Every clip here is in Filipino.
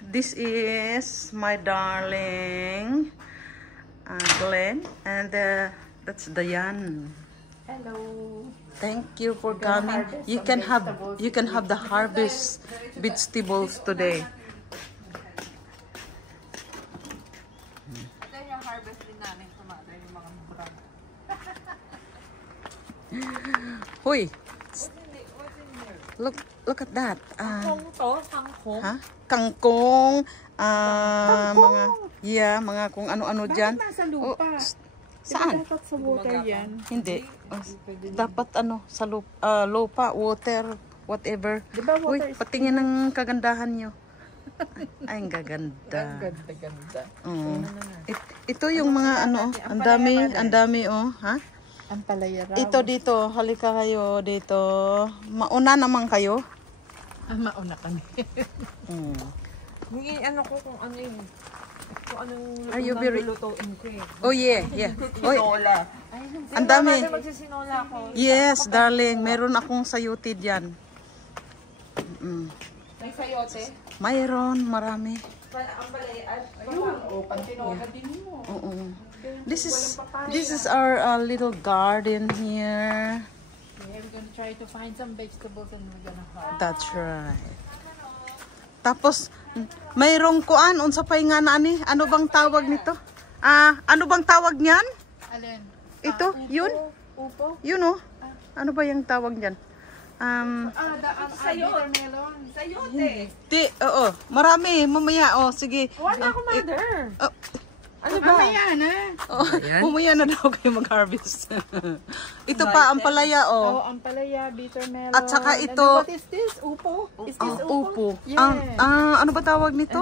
This is my darling Glenn, and that's Diane. Hello. Thank you for coming. You can have the harvest vegetables today. Ito yung harvest din namin tomato, yung mga brown. Hoy, What's in here? look at that. Kangkong to? Kangkong? Ha? Kangkong, mga kung ano-ano dyan. Bakit nasa lupa? Saan? Dapat sa water yan. Hindi. Dapat sa lupa, water, whatever. Diba water Uy, is patingin ng kagandahan nyo. Ay, ang gaganda. Ganda. Ito yung mga ang dami oh, ha? Ang palaya raw. Ito dito, halika kayo dito. Mauna naman kayo. Mauna kami. Hindi, ko kung ano yung kung anong Are you very... lulutuin ko eh. Oh yeah. Oy, Sinola. ang dami. Magsisinola ako. Yes, darling, meron akong sayuti diyan. May sayote. Mayroon, marami. Ang balay at ayun. O, pantinoga din mo. Oo. This is our little garden here. Yeah, we're gonna try to find some vegetables and we're gonna harvest. That's right. Tapos mayroong kuan unsa pay nga na ani? Ano bang tawag nito? Ano bang tawag niyan? Alin? Ito, yun. Upo? Yun oh. Ano ba yung tawag diyan? Sayote. Melon. Sayote. Oo. Marami. Mamaya sige. Wala ako, mother. Ano ba? Mamaya na. Mamaya na daw kayo mag-harvest. Ito pa, ampalaya Oh, ampalaya, bitter melon. At saka ito. And what is this? Upo? Is this upo. Yes. Ano ba tawag nito?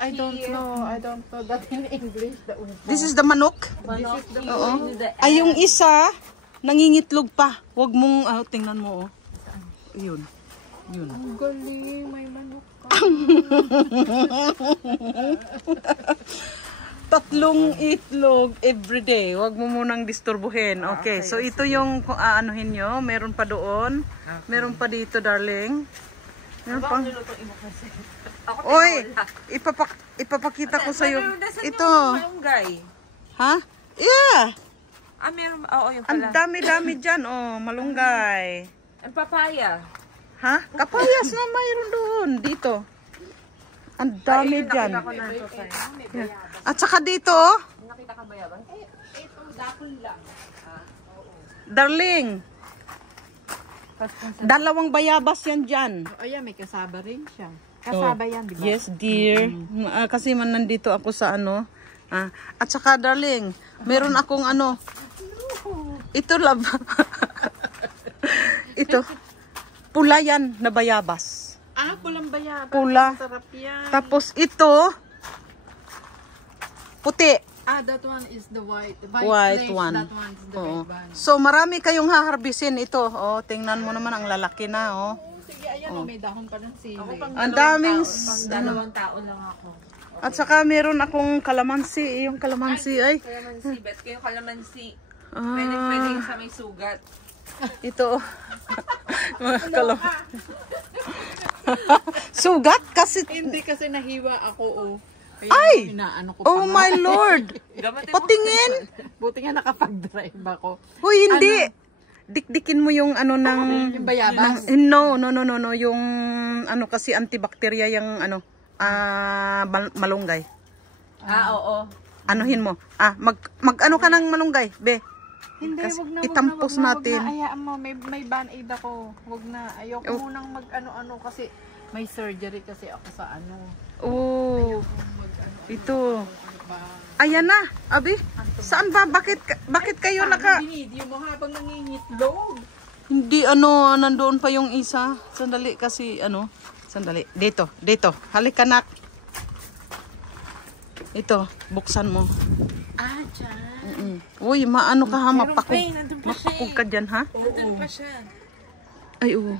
I don't know. I don't know that in English. The upo. This is the manok. Oo. Ay, yung isa, nangingitlog pa. Huwag mong, tingnan mo, oh. Yun. Ang galing. May manok ka. 3 itlog everyday. Huwag mo munang disturbuhin. Okay, so ito yung kung aanuhin nyo. Meron pa doon. Meron pa dito, darling. Meron pang... Oy, ipapakita ko sa'yo. Ito. Malunggay. Ha? Yeah. Meron. Oo, yung Ang pala. dami-dami dyan. Oh, malunggay. Ang papaya. Ha? Kapayas na mayroon doon. Dito. Ang dami dyan. Nakita ko na ito sa'yo. At saka dito, oh. Nakita ka ba yaban? Ito, dakol lang. Darling. 2 bayabas yan dyan. Oh, yeah, may kasaba rin siya. Kasaba yan, di ba? Yes, dear. Kasi nandito ako sa At saka, darling, meron akong ito love. Ito. Pula yan na bayabas. Pulang bayabas. Pula. Sarap yan. Tapos ito, puti. That one is the white. White one. That one is the red one. So, marami kayong haharbisin ito. Oh, tingnan mo naman, ang lalaki na, oh. Sige, ayan may dahon pa ng sili. Ang daming... Dalawang tao lang ako. At saka meron akong kalamansi. Yung kalamansi ay... Kalamansi, bet kayo kalamansi. Pwede yung sa may sugat. Ito. Sugat? Kasi... Hindi kasi nahiwa ako, oh. Kaya Ay! ko Oh my Lord! Patingin! Buti nga nakapag-drive ako. Uy, hindi! Dikdikin mo yung ng... Yung bayabas? No. Yung kasi antibacteria yung malunggay. Oo. Anuhin mo. Mag-ano ka ng malunggay, be? Hindi, wag na. Itampos natin. Ayaan mo, may band-aid ako. Wag na. Ayoko munang mag-ano-ano kasi may surgery kasi ako sa Oh. Ito. Ayan na, abi. Saan ba? Bakit kayo Binidyo mo habang nangingitlog. Hindi nandoon pa yung isa. Sandali kasi sandali. Dito. Halika nak. Ito, buksan mo. Diyan. Uy, maano ka ha? Mapakog ka dyan ha? Nandun pa siya. Ay, oo.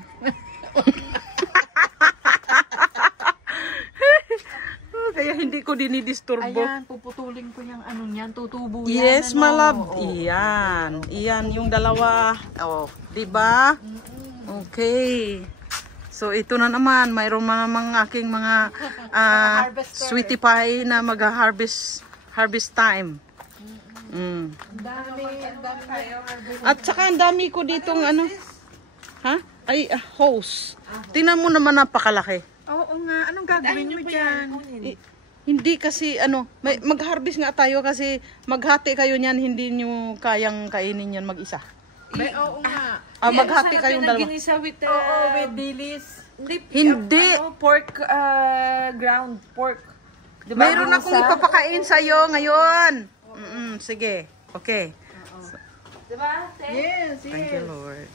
Kaya hindi ko dinidisturbo. Ayan, puputulin ko yung niyan, tutubo yan. Yes, my love. Iyan yung dalawa. Oh, 'di ba? Okay. So ito na naman, mayroon mga aking mga Harvester. sweetie pie na mag-harvest time. Ang dami tayo. At saka ang dami ko ditong ano. Ha? Ay, hose. Tingnan mo naman, napakalaki. Oo nga, anong gagawin mo dyan? Hindi kasi ano, mag-harvest nga tayo kasi maghati kayo niyan, hindi niyo kayang kainin yan mag-isa. Oo nga. Maghati kayong dalawa. Ginisa with, Oo, with dilis. Hindi. Pork, ground pork. Diba? Mayroon akong ipapakain sa iyo ngayon. Sige. Okay. Diba? Yes, yes. Thank you, Lord.